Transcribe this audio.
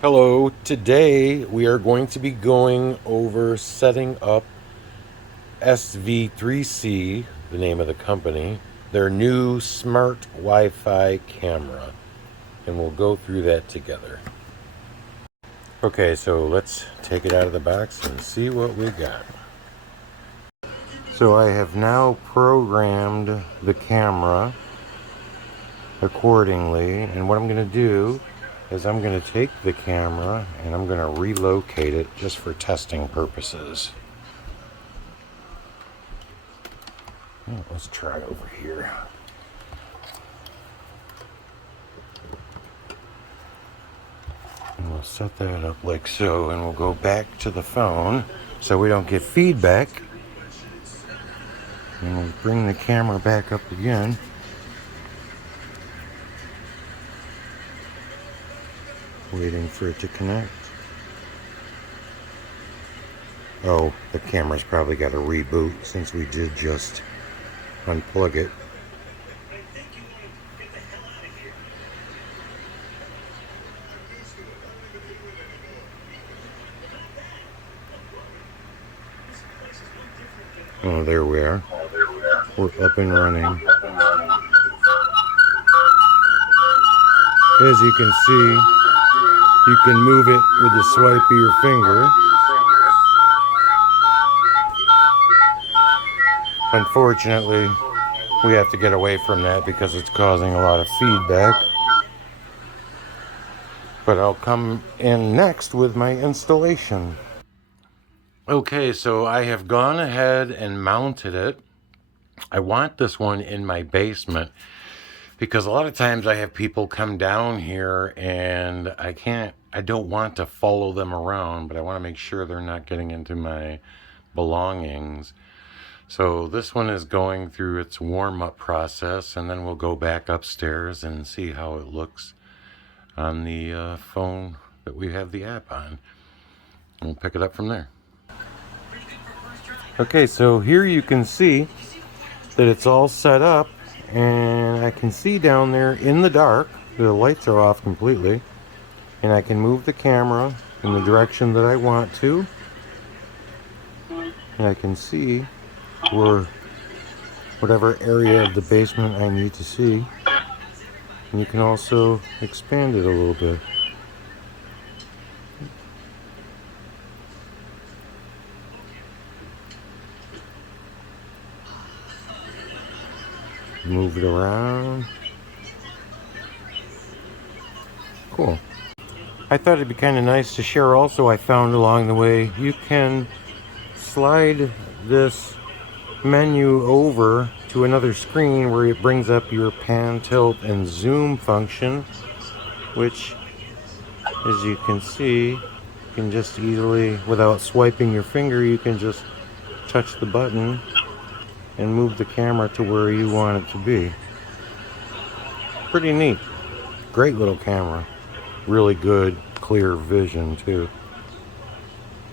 Hello, today we are going to be going over setting up SV3C, the name of the company, their new smart Wi-Fi camera, and we'll go through that together. Okay, so let's take it out of the box and see what we got. So I have now programmed the camera accordingly, and what I'm going to do is I'm going to take the camera and I'm going to relocate it just for testing purposes. Let's try over here. And we'll set that up like so, and we'll go back to the phone so we don't get feedback. And we'll bring the camera back up again. Waiting for it to connect. Oh, the camera's probably got a reboot since we did just unplug it. Oh, there we are. We're up and running. As you can see, you can move it with the swipe of your finger. Unfortunately, we have to get away from that because it's causing a lot of feedback. But I'll come in next with my installation. Okay, so I have gone ahead and mounted it. I want this one in my basement because a lot of times I have people come down here and I don't want to follow them around, but I want to make sure they're not getting into my belongings. So this one is going through its warm-up process, and then we'll go back upstairs and see how it looks on the phone that we have the app on. And we'll pick it up from there. Okay, so here you can see that it's all set up, and I can see down there in the dark, the lights are off completely, and I can move the camera in the direction that I want to, and I can see whatever area of the basement I need to see. And you can also expand it a little bit. Move it around. Cool. I thought it'd be kind of nice to share also. I found along the way you can slide this menu over to another screen where it brings up your pan, tilt, and zoom function, which, as you can see, you can just easily, without swiping your finger, you can just touch the button and move the camera to where you want it to be. Pretty neat. Great little camera. Really good, clear vision too.